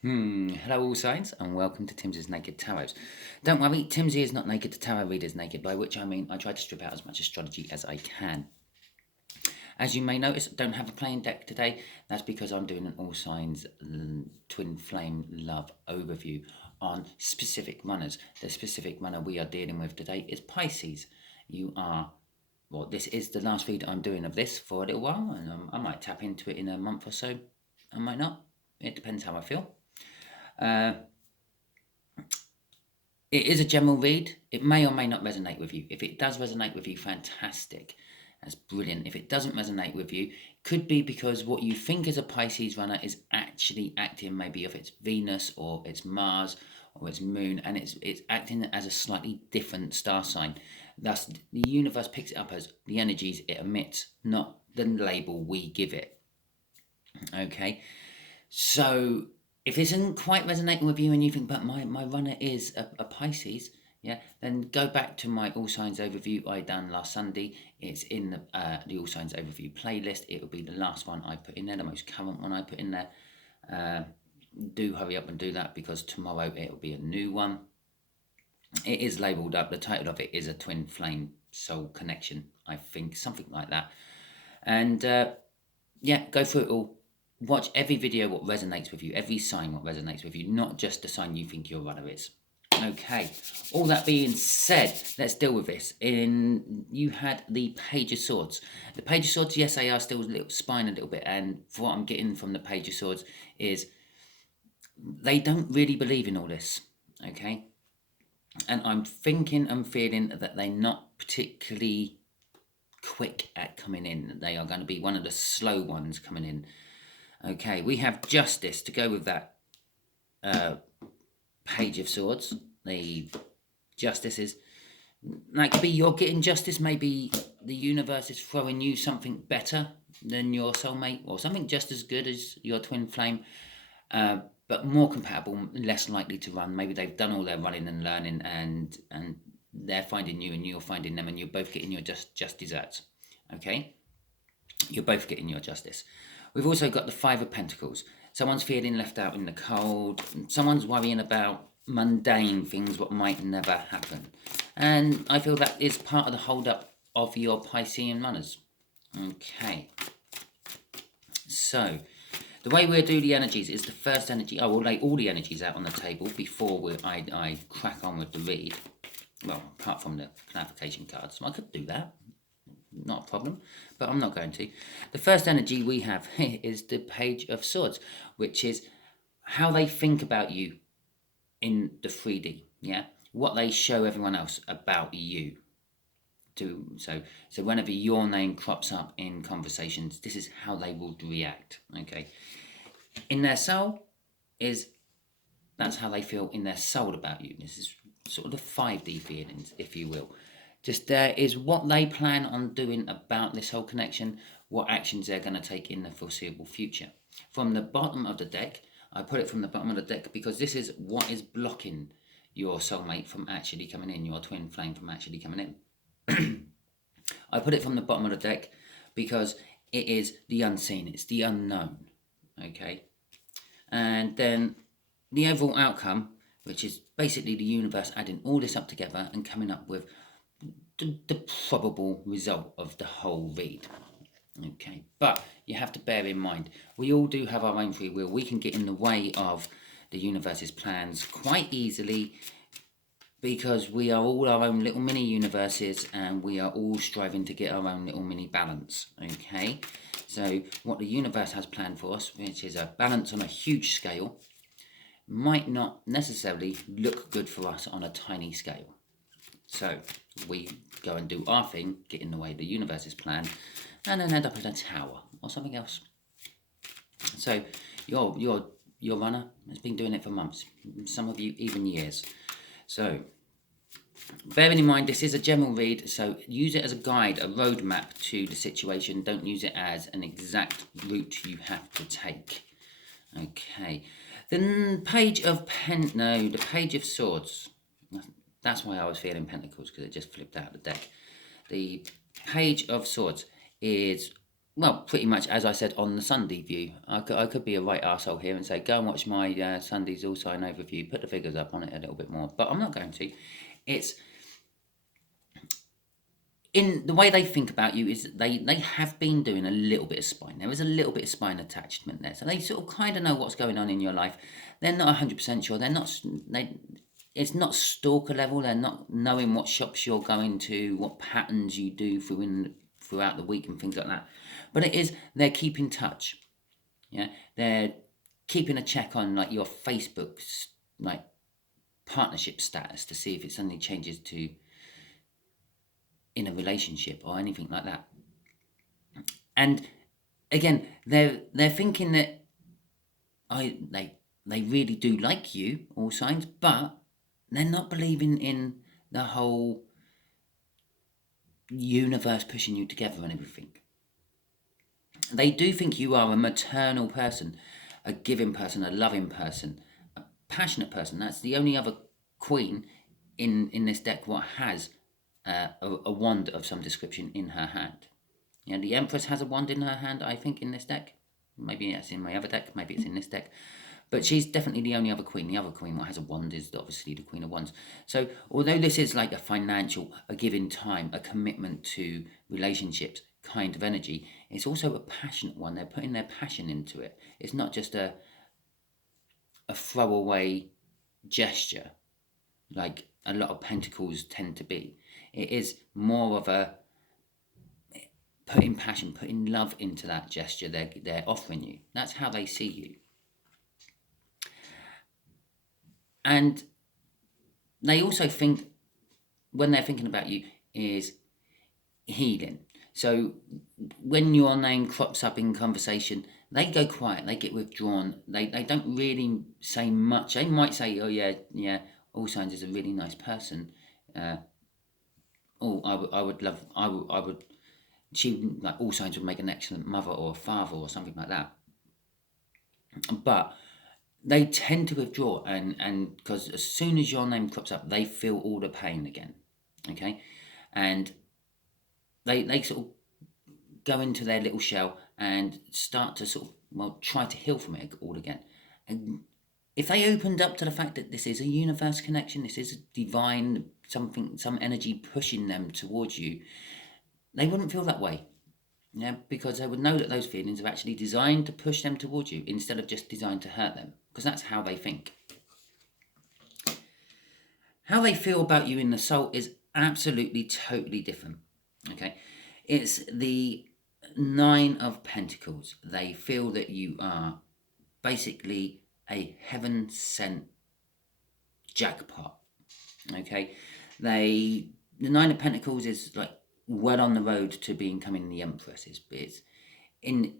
Hello all signs and welcome to Timsy's Naked Tarot. Don't worry, Timsy is not naked, the tarot reader is naked, by which I mean I try to strip out as much astrology as I can. As you may notice, I don't have a plain deck today. That's because I'm doing an all signs twin flame love overview on specific runners. The specific runner we are dealing with today is Pisces. This is the last read I'm doing of this for a little while, and I might tap into it in a month or so. I might not. It depends how I feel. It is a general read. It may or may not resonate with you. If it does resonate with you, fantastic. That's brilliant. If it doesn't resonate with you, could be because what you think is a Pisces runner is actually acting maybe of its Venus or its Mars or its Moon, and it's acting as a slightly different star sign. Thus, the universe picks it up as the energies it emits, not the label we give it. Okay, so if it isn't quite resonating with you and you think, but my runner is a Pisces, yeah, then go back to my All Signs overview I done last Sunday. It's in the All Signs overview playlist. It will be the last one I put in there, the most current one I put in there. Do hurry up and do that because tomorrow it will be a new one. It is labelled up. The title of it is a twin flame soul connection, I think, something like that. And yeah, go through it all. Watch every video what resonates with you, every sign what resonates with you, not just the sign you think your runner is. Okay, all that being said, let's deal with this. You had the Page of Swords. The Page of Swords, yes, they are still spine a little bit, and for what I'm getting from the Page of Swords is they don't really believe in all this, okay? And I'm thinking and feeling that they're not particularly quick at coming in. They are going to be one of the slow ones coming in. Okay, we have Justice to go with that Page of Swords. The Justice is, that could be you're getting justice, maybe the universe is throwing you something better than your soulmate, or something just as good as your twin flame, but more compatible, less likely to run. Maybe they've done all their running and learning, and they're finding you and you're finding them, and you're both getting your just desserts. Okay, you're both getting your justice. We've also got the Five of Pentacles. Someone's feeling left out in the cold. Someone's worrying about mundane things what might never happen. And I feel that is part of the hold-up of your Piscean runners. Okay. So, the way we'll do the energies is the first energy. I will lay all the energies out on the table before I crack on with the read. Well, apart from the clarification cards. I could do that. Not a problem, but I'm not going to. The first energy we have is the Page of Swords, which is how they think about you in the 3D, yeah? What they show everyone else about you. So whenever your name crops up in conversations, this is how they will react, okay? In their soul that's how they feel in their soul about you. This is sort of the 5D feelings, if you will. Just there is what they plan on doing about this whole connection, what actions they're going to take in the foreseeable future. From the bottom of the deck, I put it from the bottom of the deck because this is what is blocking your soulmate from actually coming in, your twin flame from actually coming in. I put it from the bottom of the deck because it is the unseen, it's the unknown, okay? And then the overall outcome, which is basically the universe adding all this up together and coming up with the probable result of the whole read. Okay, but you have to bear in mind, we all do have our own free will. We can get in the way of the universe's plans quite easily because we are all our own little mini universes and we are all striving to get our own little mini balance. Okay, so what the universe has planned for us, which is a balance on a huge scale, might not necessarily look good for us on a tiny scale. So we go and do our thing, get in the way of the universe's plan, and then end up in a tower or something else. So your runner has been doing it for months, some of you even years. So bearing in mind this is a general read, so use it as a guide, a roadmap to the situation. Don't use it as an exact route you have to take. Okay, the Page of the Page of Swords. That's why I was feeling Pentacles, because it just flipped out of the deck. The Page of Swords is well, pretty much as I said on the Sunday view. I could be a right arsehole here and say, go and watch my Sunday's All Sign overview, put the figures up on it a little bit more, but I'm not going to. It's in the way they think about you is they have been doing a little bit of spine. There is a little bit of spine attachment there, so they sort of kind of know what's going on in your life. They're not 100% sure. It's not stalker level. They're not knowing what shops you're going to, what patterns you do throughout the week and things like that. But it is, they're keeping touch. Yeah, they're keeping a check on like your Facebook like partnership status to see if it suddenly changes to in a relationship or anything like that. And again, they're thinking that they really do like you, all signs, but they're not believing in the whole universe pushing you together and everything. They do think you are a maternal person, a giving person, a loving person, a passionate person. That's the only other queen in this deck what has a wand of some description in her hand. Yeah, the Empress has a wand in her hand, I think, in this deck. Maybe it's in my other deck, maybe it's in this deck. But she's definitely the only other queen. The other queen what has a wand is obviously the Queen of Wands. So although this is like a financial, a giving time, a commitment to relationships kind of energy, it's also a passionate one. They're putting their passion into it. It's not just a throwaway gesture like a lot of pentacles tend to be. It is more of a putting passion, putting love into that gesture they're offering you. That's how they see you. And they also think, when they're thinking about you, is healing. So when your name crops up in conversation, they go quiet, they get withdrawn, they don't really say much. They might say, oh yeah, All Signs is a really nice person. She, like, All Signs would make an excellent mother or father or something like that. But they tend to withdraw, and because as soon as your name crops up, they feel all the pain again, okay? And they sort of go into their little shell and start to sort of, try to heal from it all again. And if they opened up to the fact that this is a universe connection, this is a divine something, some energy pushing them towards you, they wouldn't feel that way. Yeah, because they would know that those feelings are actually designed to push them towards you instead of just designed to hurt them, because that's how they think. How they feel about you in the soul is absolutely totally different. Okay, it's the Nine of Pentacles. They feel that you are basically a heaven-sent jackpot. Okay, the Nine of Pentacles is like well on the road to becoming the Empress. It's in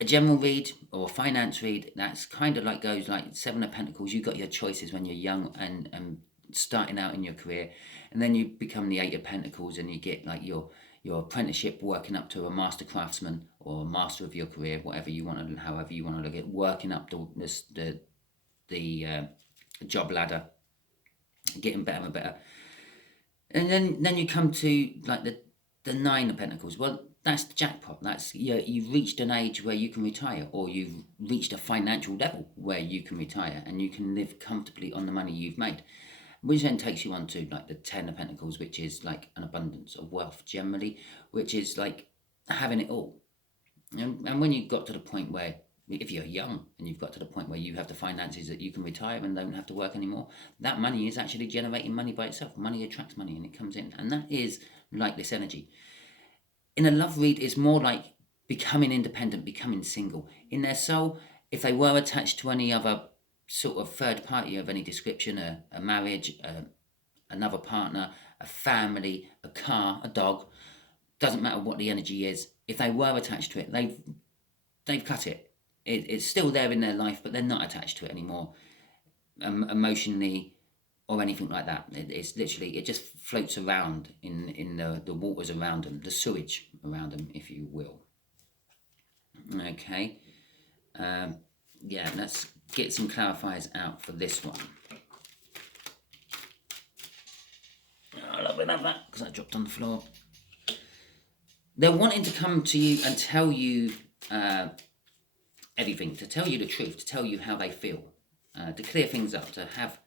a general read or a finance read, that's kind of like goes like Seven of Pentacles. You got your choices when you're young and starting out in your career, and then you become the Eight of Pentacles and you get like your apprenticeship, working up to a master craftsman or a master of your career, whatever you want to, however you want to look at it, working up the job ladder, getting better and better. And then you come to like the Nine of Pentacles. Well, that's the jackpot. That's you've reached an age where you can retire, or you've reached a financial level where you can retire and you can live comfortably on the money you've made. Which then takes you on to like the Ten of Pentacles, which is like an abundance of wealth generally, which is like having it all. And when you got to the point where, if you're young and you've got to the point where you have the finances that you can retire and don't have to work anymore, that money is actually generating money by itself. Money attracts money and it comes in. And that is like this energy. In a love read, it's more like becoming independent, becoming single. In their soul, if they were attached to any other sort of third party of any description, a marriage, another partner, a family, a car, a dog, doesn't matter what the energy is, if they were attached to it, they've cut it. It's still there in their life, but they're not attached to it anymore, emotionally or anything like that. It's literally, it just floats around in the waters around them, the sewage around them, if you will. Okay. Yeah, let's get some clarifiers out for this one. A little bit of that, because that dropped on the floor. they're wanting to come to you and tell you everything, to tell you the truth, to tell you how they feel, to clear things up, to have,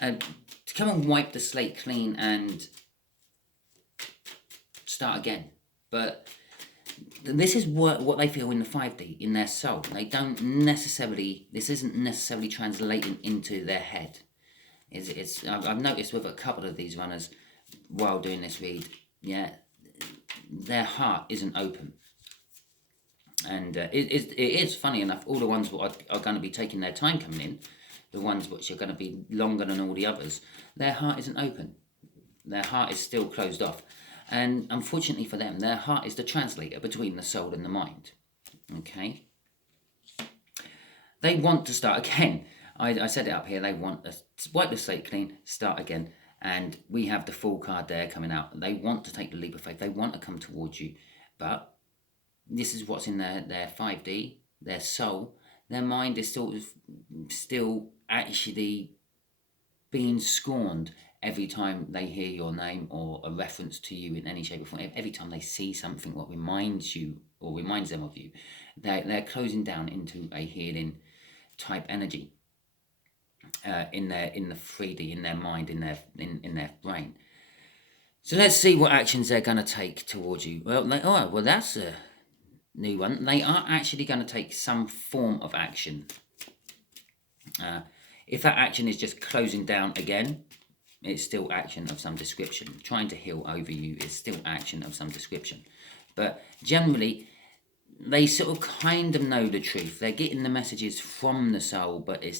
to come and wipe the slate clean and start again. But this is what they feel in the 5D, in their soul. They don't necessarily, this isn't necessarily translating into their head. I've noticed with a couple of these runners while doing this read, yeah, their heart isn't open. And it is funny enough, all the ones that are going to be taking their time coming in, the ones which are going to be longer than all the others, their heart isn't open. Their heart is still closed off. And unfortunately for them, their heart is the translator between the soul and the mind. Okay? They want to start again. I said it up here, they want to wipe the slate clean, start again. And we have the Fool card there coming out. They want to take the leap of faith. They want to come towards you. But this is what's in their 5D, their soul. Their mind is still actually being scorned every time they hear your name or a reference to you in any shape or form. Every time they see something what reminds you or reminds them of you, they're closing down into a healing type energy in the 3D, in their mind, in their brain. So let's see what actions they're going to take towards you. Well, that's a new one. They are actually going to take some form of action. If that action is just closing down again, it's still action of some description. Trying to heal over you is still action of some description. But generally, they sort of kind of know the truth. They're getting the messages from the soul, but they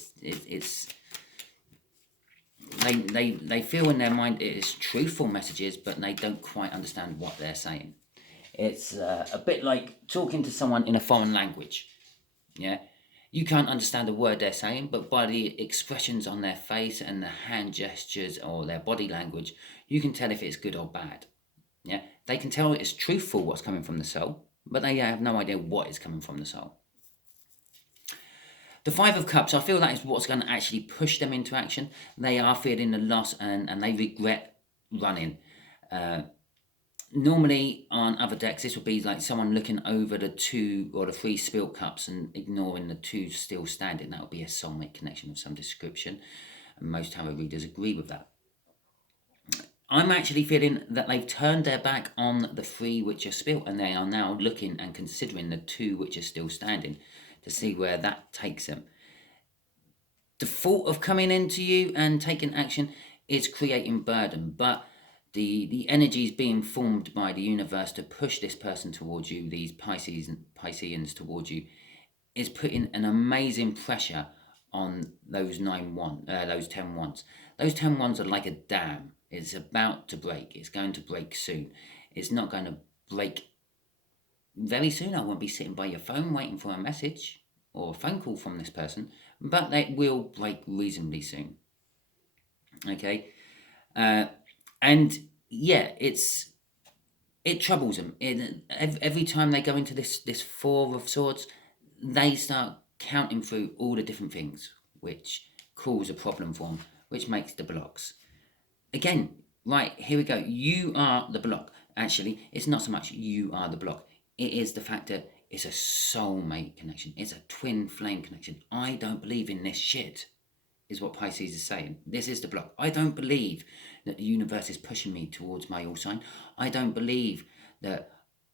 feel in their mind it is truthful messages, but they don't quite understand what they're saying. It's a bit like talking to someone in a foreign language. Yeah, you can't understand a word they're saying, but by the expressions on their face and the hand gestures or their body language, you can tell if it's good or bad. Yeah, they can tell it's truthful what's coming from the soul, but they have no idea what is coming from the soul. The Five of Cups, I feel that is what's going to actually push them into action. They are feeling the loss and they regret running. Normally on other decks, this would be like someone looking over the 2 or the 3 spilt cups and ignoring the 2 still standing. That would be a soulmate connection of some description. And most tarot readers agree with that. I'm actually feeling that they've turned their back on the 3 which are spilt, and they are now looking and considering the 2 which are still standing to see where that takes them. The thought of coming into you and taking action is creating burden, but the energies being formed by the universe to push this person towards you, these Pisceans towards you, is putting an amazing pressure on those 10 wands. Those 10 wands are like a dam. It's about to break. It's going to break soon. It's not going to break very soon. I won't be sitting by your phone waiting for a message or a phone call from this person, but they will break reasonably soon. Okay? And yeah, it troubles them. Every time they go into this 4 of Swords, they start counting through all the different things which cause a problem for them, which makes the blocks. Again, right, here we go. You are the block. Actually, it's not so much you are the block. It is the fact that it's a soulmate connection. It's a twin flame connection. I don't believe in this shit, is what Pisces is saying. This is the block. I don't believe that the universe is pushing me towards my all sign. I don't believe that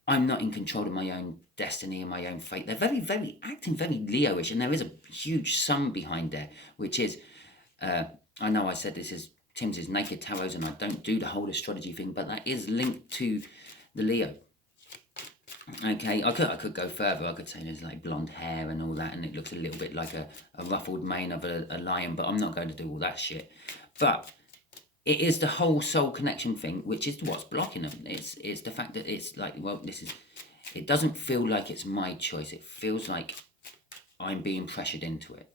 I'm not in control of my own destiny and my own fate. They're very acting very Leo-ish, and there is a huge sun behind there, which is, I know I said this is Timsy's Naked Tarot, and I don't do the whole astrology thing, but that is linked to the Leo. Okay, I could go further. I could say there's like blonde hair and all that, and it looks a little bit like a ruffled mane of a lion, but I'm not going to do all that shit. But it is the whole soul connection thing, which is what's blocking them. It's the fact that it's like, well, it doesn't feel like it's my choice. It feels like I'm being pressured into it.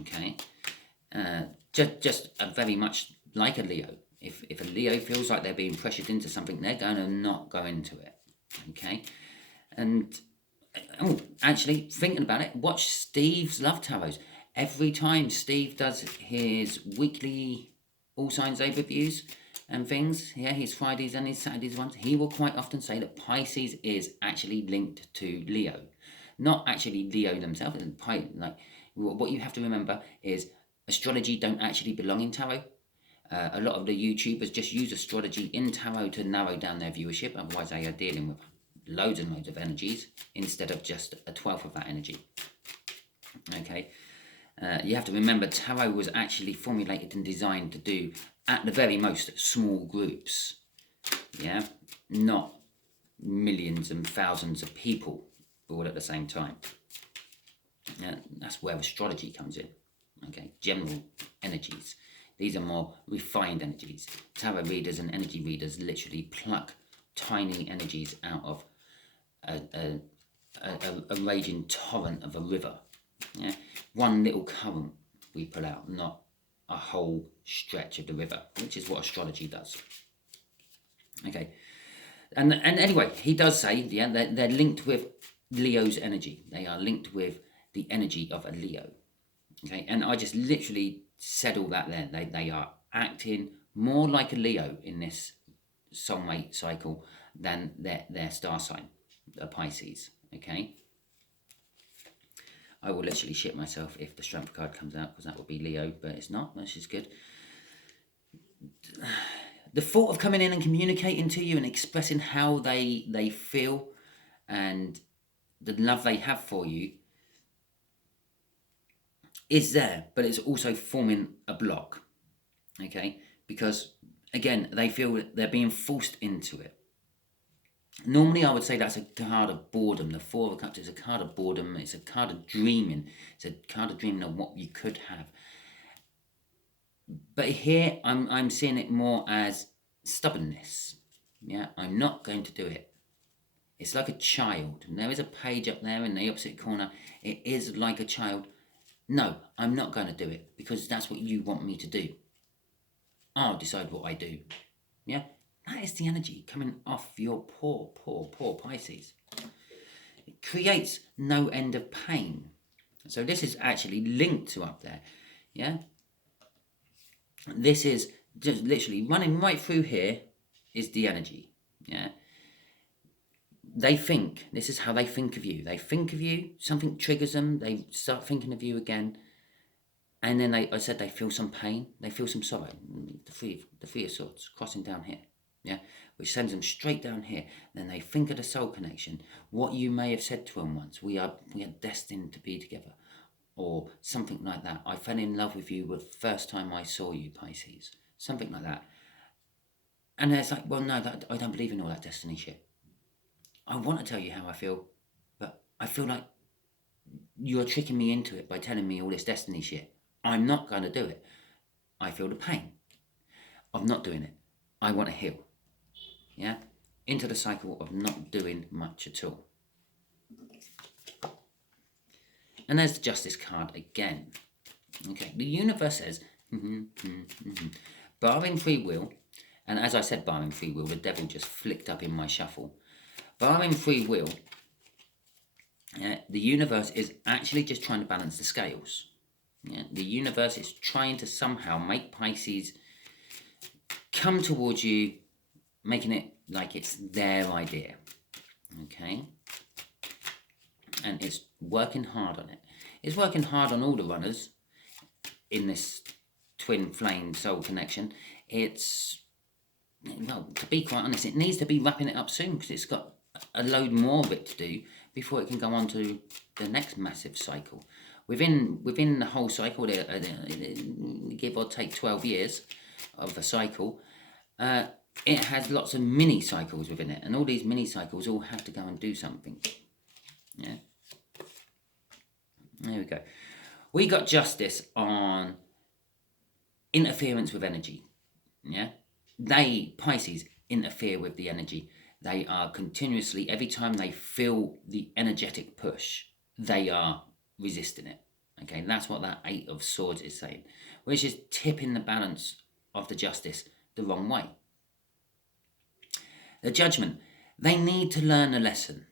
Okay, just very much like a Leo. If a Leo feels like they're being pressured into something, they're going to not go into it. Okay. And actually, thinking about it, watch Steve's Love Tarots. Every time Steve does his weekly all signs overviews, and things, yeah, his Fridays and his Saturdays ones, he will quite often say that Pisces is actually linked to Leo. Not actually Leo themselves. Like, what you have to remember is astrology don't actually belong in tarot. A lot of the YouTubers just use astrology in tarot to narrow down their viewership. Otherwise, they are dealing with loads and loads of energies instead of just a 12th of that energy. Okay, you have to remember tarot was actually formulated and designed to do, at the very most, small groups. Yeah, not millions and thousands of people all at the same time. Yeah, that's where astrology comes in. Okay, general energies. These are more refined energies. Tarot readers and energy readers literally pluck tiny energies out of a raging torrent of a river. Yeah? One little current we pull out, not a whole stretch of the river, which is what astrology does. Okay, and anyway, he does say, yeah, they're linked with Leo's energy. They are linked with the energy of a Leo. Okay, and I just literally said all that there. They are acting more like a Leo in this soulmate cycle than their star sign, a Pisces. Okay, I will literally shit myself if the Strength card comes out, because that would be Leo, but it's not, which is good. The thought of coming in and communicating to you and expressing how they feel and the love they have for you is there, but it's also forming a block, okay? Because, again, they feel that they're being forced into it. Normally, I would say that's a card of boredom. The Four of Cups is a card of boredom. It's a card of dreaming. It's a card of dreaming of what you could have. But here, I'm seeing it more as stubbornness. Yeah, I'm not going to do it. It's like a child. And there is a page up there in the opposite corner. It is like a child. No, I'm not going to do it because that's what you want me to do. I'll decide what I do. Yeah, that is the energy coming off your poor Pisces. It creates no end of pain. So this is actually linked to up there. Yeah, this is just literally running right through here is the energy. Yeah, they think, this is how they think of you. They think of you, something triggers them, they start thinking of you again, and then I said they feel some pain, they feel some sorrow. The three of swords crossing down here, yeah, which sends them straight down here. Then they think of the soul connection, what you may have said to them once, we are destined to be together, or something like that. I fell in love with you the first time I saw you, Pisces, something like that. And it's like, well, no, I don't believe in all that destiny shit. I want to tell you how I feel, but I feel like you're tricking me into it by telling me all this destiny shit. I'm not going to do it. I feel the pain of not doing it. I want to heal. Yeah? Into the cycle of not doing much at all. And there's the Justice card again. Okay, the universe says, barring free will, and as I said, barring free will, the devil just flicked up in my shuffle. Barring free will, the universe is actually just trying to balance the scales. Yeah? The universe is trying to somehow make Pisces come towards you, making it like it's their idea. Okay? And it's working hard on it. It's working hard on all the runners in this twin flame soul connection. It's, well, to be quite honest, it needs to be wrapping it up soon because it's got a load more of it to do before it can go on to the next massive cycle. Within the whole cycle, give or take 12 years of the cycle, it has lots of mini cycles within it, and all these mini cycles all have to go and do something. Yeah. There we go. We got Justice on interference with energy. Yeah. Pisces, interfere with the energy. They are continuously, every time they feel the energetic push, they are resisting it. Okay, and that's what that Eight of Swords is saying, which is tipping the balance of the Justice the wrong way. The Judgment, they need to learn a lesson.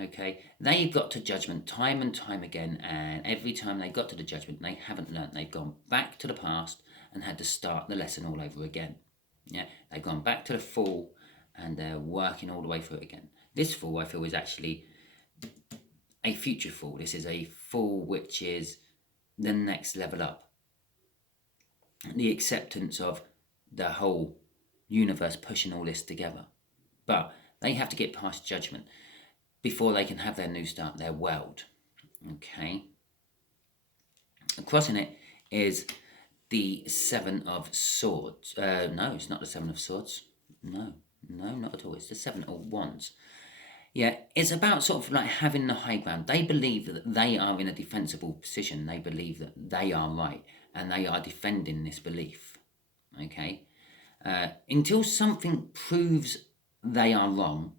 Okay, they've got to Judgment time and time again, and every time they got to the Judgment, they haven't learned. They've gone back to the past and had to start the lesson all over again. Yeah, they've gone back to the Fool and they're working all the way through it again. This Fool, I feel, is actually a future Fool. This is a Fool which is the next level up. The acceptance of the whole universe pushing all this together. But they have to get past judgment before they can have their new start, their world. Okay. Crossing it is the Seven of Swords. No, it's not the Seven of Swords. No, not at all. It's the Seven of Wands. Yeah, it's about sort of like having the high ground. They believe that they are in a defensible position. They believe that they are right and they are defending this belief. Okay? Until something proves they are wrong,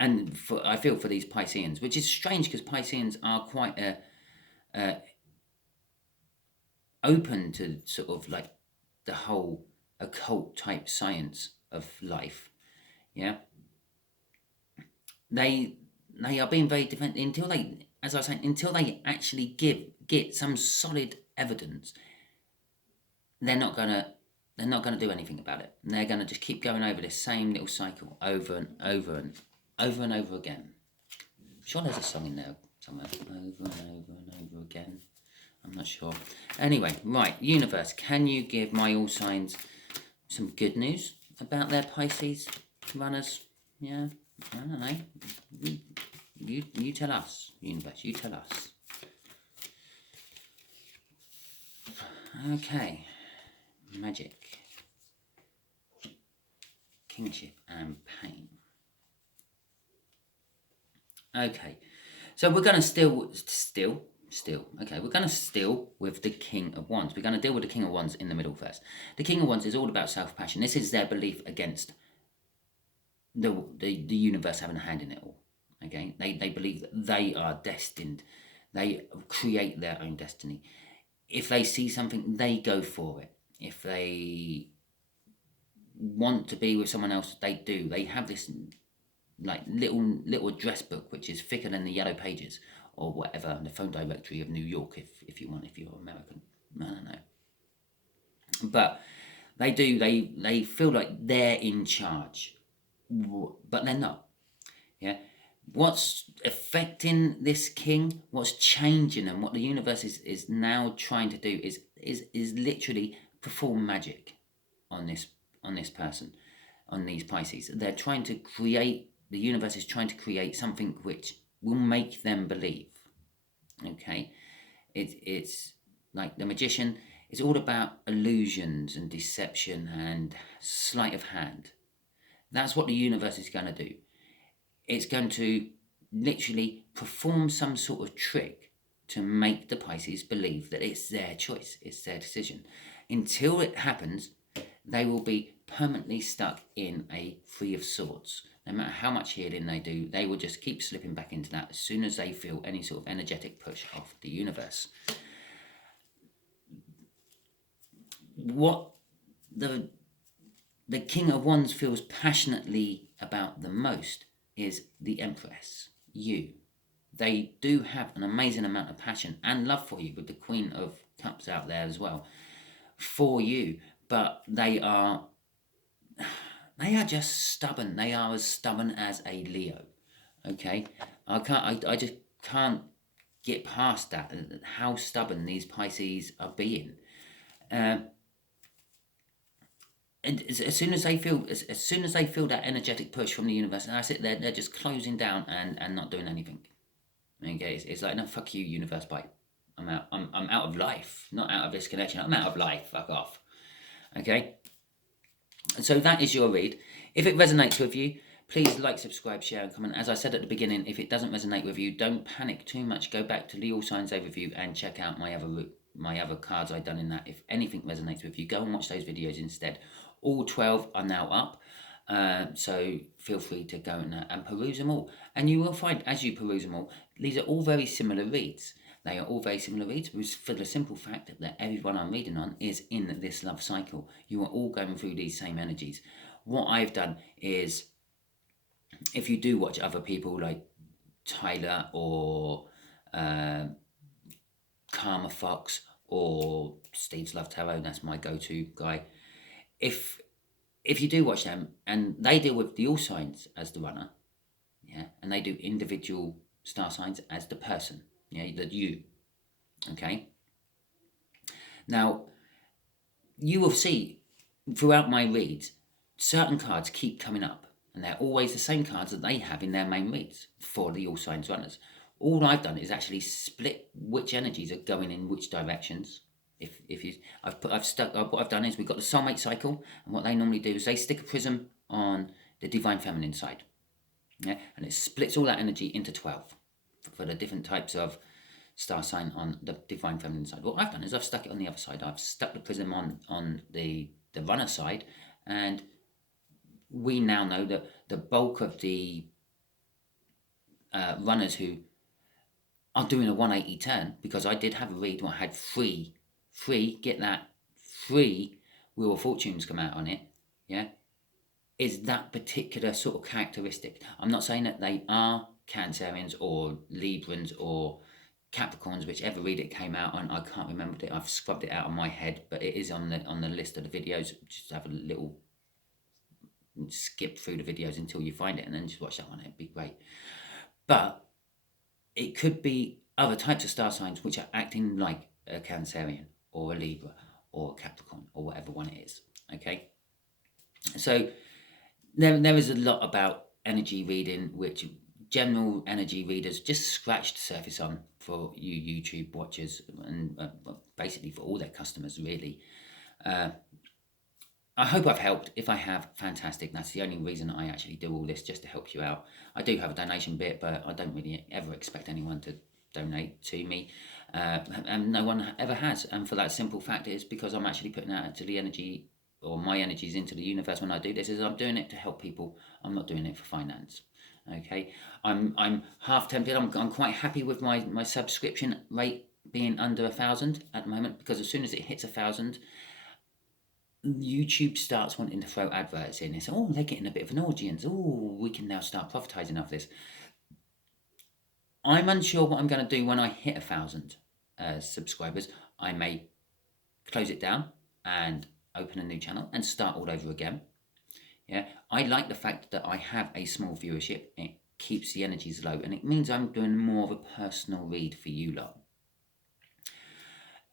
and I feel for these Pisceans, which is strange because Pisceans are quite open to sort of like the whole occult type science of life. Yeah, they are being very defensive until they, as I was saying, until they actually get some solid evidence. They're not gonna do anything about it. They're gonna just keep going over this same little cycle over and over and over and over again. I'm sure there's a song in there somewhere. Over and over and over again. I'm not sure. Anyway, right, universe, can you give my all signs some good news about their Pisces runners? Yeah, I don't know. You tell us, universe, you tell us. Okay, magic, kingship and pain. Okay, so we're going to still. Okay, we're going to still with the King of Wands. We're going to deal with the King of Wands in the middle first. The King of Wands is all about self-passion. This is their belief against the universe having a hand in it all. Okay, they believe that they are destined. They create their own destiny. If they see something, they go for it. If they want to be with someone else, they do. They have this like little address book which is thicker than the Yellow Pages or whatever, the phone directory of New York, if you want, if you're American. I don't know. But they do, they feel like they're in charge, but they're not. Yeah. What's affecting this king, what's changing them, what the universe is now trying to do is literally perform magic on this person, on these Pisces. They're trying to create, the universe is trying to create something which will make them believe. Okay, it's like the magician. It's all about illusions and deception and sleight of hand. That's what the universe is going to do. It's going to literally perform some sort of trick to make the Pisces believe that it's their choice, it's their decision. Until it happens, they will be permanently stuck in a Three of Swords. No matter how much healing they do, they will just keep slipping back into that as soon as they feel any sort of energetic push of the universe. What the King of Wands feels passionately about the most is the Empress, you. They do have an amazing amount of passion and love for you, with the Queen of Cups out there as well, for you. But they are just stubborn. They are as stubborn as a Leo. Okay, I just can't get past that. How stubborn these Pisces are being. And as soon as they feel that energetic push from the universe, and that's it, they're just closing down and not doing anything. Okay, it's like, no, fuck you, universe, bye. I'm out. I'm out of life, not out of this connection. I'm out of life. Fuck off. Okay. So that is your read. If it resonates with you, please like, subscribe, share, and comment. As I said at the beginning, if it doesn't resonate with you, don't panic too much. Go back to the All Signs Overview and check out my other cards I've done in that. If anything resonates with you, go and watch those videos instead. All 12 are now up, so feel free to go and peruse them all. And you will find, as you peruse them all, these are all very similar reads. They are all very similar reads, for the simple fact that everyone I'm reading on is in this love cycle. You are all going through these same energies. What I've done is, if you do watch other people like Tyler or Karma Fox or Steve's Love Tarot, that's my go-to guy, if you do watch them, and they deal with the all signs as the runner, yeah, and they do individual star signs as the person, yeah, that you, okay. Now, you will see throughout my reads, certain cards keep coming up, and they're always the same cards that they have in their main reads for the all signs runners. All I've done is actually split which energies are going in which directions. If you, what I've done is we've got the soulmate cycle, and what they normally do is they stick a prism on the divine feminine side, yeah, and it splits all that energy into 12 for the different types of star sign on the divine feminine side. What I've done is I've stuck it on the other side. I've stuck the prism on the runner side, and we now know that the bulk of the runners who are doing a 180 turn, because I did have a read where I had three, get that, 3 Wheel of Fortunes come out on it, yeah, is that particular sort of characteristic. I'm not saying that they are Cancerians or Librans or Capricorns, whichever read it came out on. I can't remember it. I've scrubbed it out of my head, but it is on the list of the videos. Just have a little skip through the videos until you find it, and then just watch that one. It'd be great. But it could be other types of star signs which are acting like a Cancerian or a Libra or a Capricorn or whatever one it is. Okay, so there is a lot about energy reading which general energy readers just scratch the surface on for you YouTube watchers, and basically for all their customers, really. I hope I've helped. If I have, fantastic. That's the only reason I actually do all this, just to help you out. I do have a donation bit, but I don't really ever expect anyone to donate to me, and no one ever has. And for that simple fact is because I'm actually putting out to the energy, or my energies into the universe when I do this, is I'm doing it to help people. I'm not doing it for finance. Okay, I'm half tempted. I'm quite happy with my subscription rate being under 1,000 at the moment, because as soon as it hits 1,000, YouTube starts wanting to throw adverts in. It's, oh, they're getting a bit of an audience. Oh, we can now start profitising off this. I'm unsure what I'm going to do when I hit 1,000 subscribers. I may close it down and open a new channel and start all over again. Yeah, I like the fact that I have a small viewership. It keeps the energies low, and it means I'm doing more of a personal read for you lot.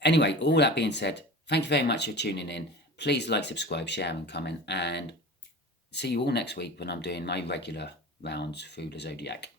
Anyway, all that being said, thank you very much for tuning in. Please like, subscribe, share and comment, and see you all next week when I'm doing my regular rounds through the Zodiac.